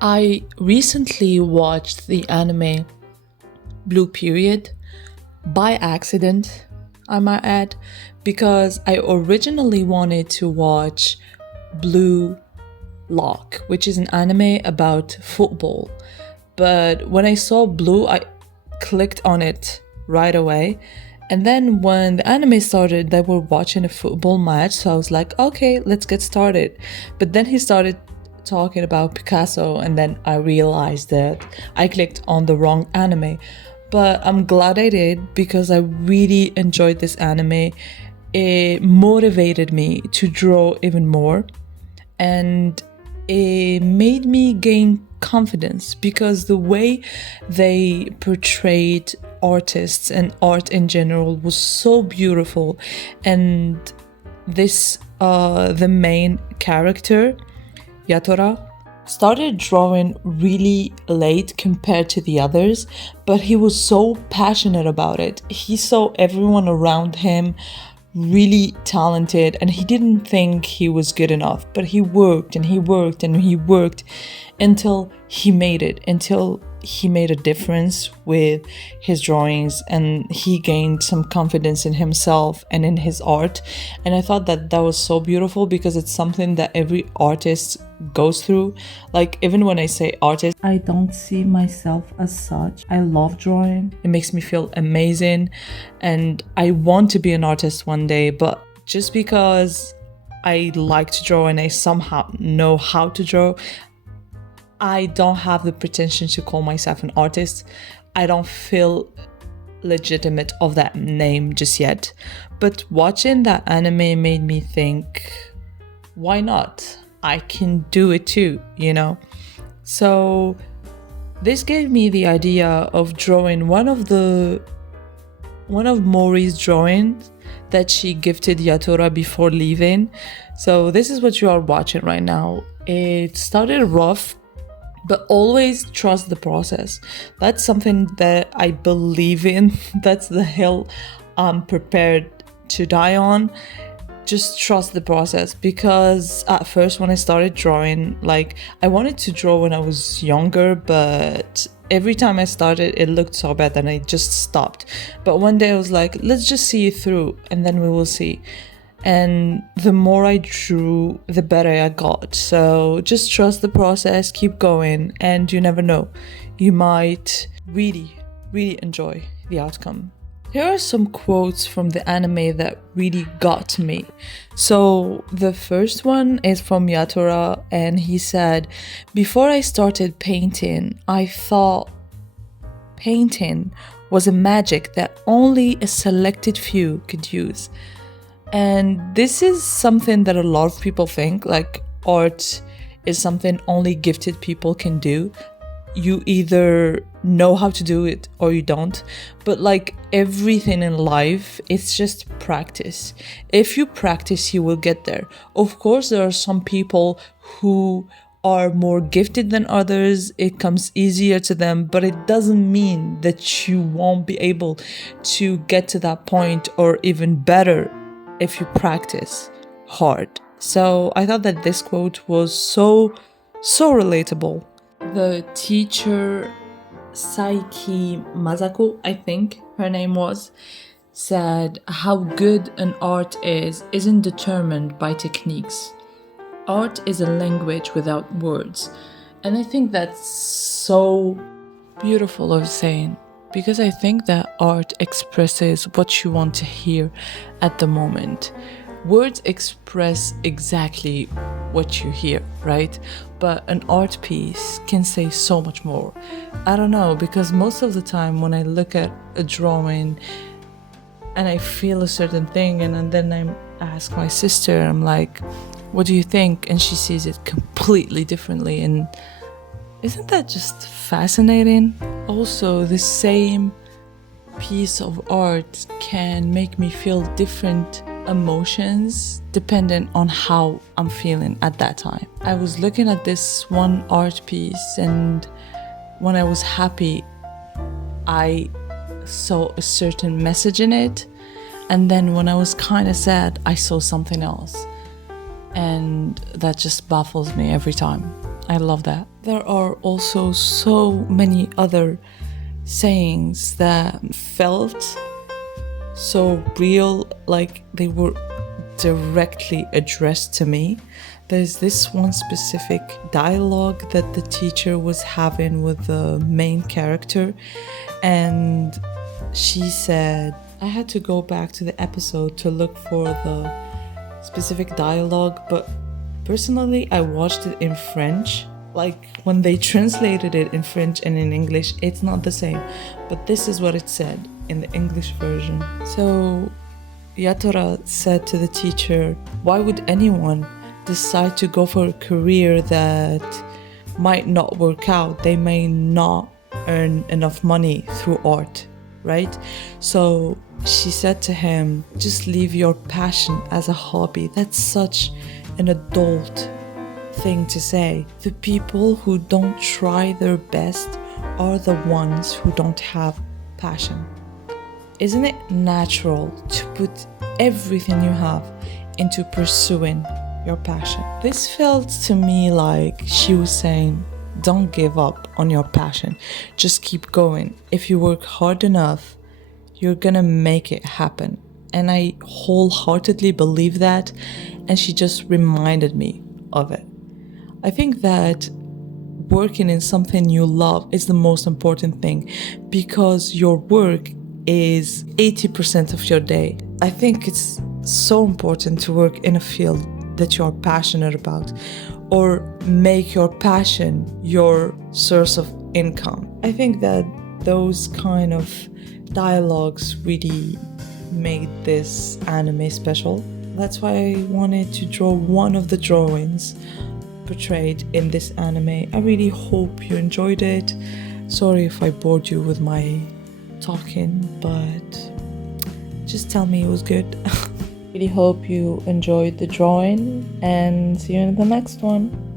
I recently watched the anime Blue Period by accident, I might add, because I originally wanted to watch Blue Lock, which is an anime about football. But when I saw Blue, I clicked on it right away. And then when the anime started, they were watching a football match, so I was like, okay, let's get started. But then he started talking about Picasso, and then I realized that I clicked on the wrong anime. But I'm glad I did because I really enjoyed this anime. It motivated me to draw even more, and it made me gain confidence because the way they portrayed artists and art in general was so beautiful. And this the main character, Yatora, started drawing really late compared to the others, but he was so passionate about it. He saw everyone around him really talented and he didn't think he was good enough, but he worked and he worked and he worked until he made it, until he made a difference with his drawings and he gained some confidence in himself and in his art. And I thought that that was so beautiful because it's something that every artist goes through. Like, even when I say artist, I don't see myself as such. I love drawing. It makes me feel amazing and I want to be an artist one day, but just because I like to draw and I somehow know how to draw, I don't have the pretension to call myself an artist. I don't feel legitimate of that name just yet. But watching that anime made me think, why not? I can do it too, you know? So this gave me the idea of drawing one of Mori's drawings that she gifted Yatora before leaving. So this is what you are watching right now. It started rough, but always trust the process. That's something that I believe in. That's the hill I'm prepared to die on. Just trust the process, because at first when I started drawing, like, I wanted to draw when I was younger, but every time I started it looked so bad and I just stopped. But one day I was like, let's just see it through and then we will see. And the more I drew, the better I got. So just trust the process, keep going, and you never know, you might really enjoy the outcome. Here are some quotes from the anime that really got me. So the first one is from Yatora, and he said, before I started painting, I thought painting was a magic that only a selected few could use. And this is something that a lot of people think, like art is something only gifted people can do. You either know how to do it or you don't. But like everything in life, it's just practice. If you practice, you will get there. Of course, there are some people who are more gifted than others. It comes easier to them, but it doesn't mean that you won't be able to get to that point or even better if you practice hard. So I thought that this quote was so relatable. The teacher, Saiki Masako, I think her name was, said how good an art isn't determined by techniques. Art is a language without words. And I think that's so beautiful of saying, because I think that art expresses what you want to hear at the moment. Words express exactly what you hear, right? But an art piece can say so much more. I don't know, because most of the time when I look at a drawing and I feel a certain thing, and then I ask my sister, I'm like, what do you think? And she sees it completely differently. And isn't that just fascinating? Also, the same piece of art can make me feel different emotions dependent on how I'm feeling at that time. I was looking at this one art piece, and when I was happy, I saw a certain message in it. And then when I was kind of sad, I saw something else. And that just baffles me every time. I love that. There are also so many other sayings that felt so real, like they were directly addressed to me. There's this one specific dialogue that the teacher was having with the main character, and she said, I had to go back to the episode to look for the specific dialogue, but personally I watched it in French. Like when they translated it in French and in English, it's not the same, but this is what it said in the English version. So Yatora said to the teacher, why would anyone decide to go for a career that might not work out? They may not earn enough money through art, right? So she said to him, just leave your passion as a hobby. That's such an adult thing to say. The people who don't try their best are the ones who don't have passion. Isn't it natural to put everything you have into pursuing your passion? This felt to me like she was saying, don't give up on your passion. Just keep going. If you work hard enough, you're gonna make it happen. And I wholeheartedly believe that, and she just reminded me of it. I think that working in something you love is the most important thing, because your work is 80% of your day. I think it's so important to work in a field that you're passionate about, or make your passion your source of income. I think that those kind of dialogues really made this anime special. That's why I wanted to draw one of the drawings portrayed in this anime. I really hope you enjoyed it. Sorry if I bored you with my talking, but just tell me it was good. Really hope you enjoyed the drawing, and see you in the next one.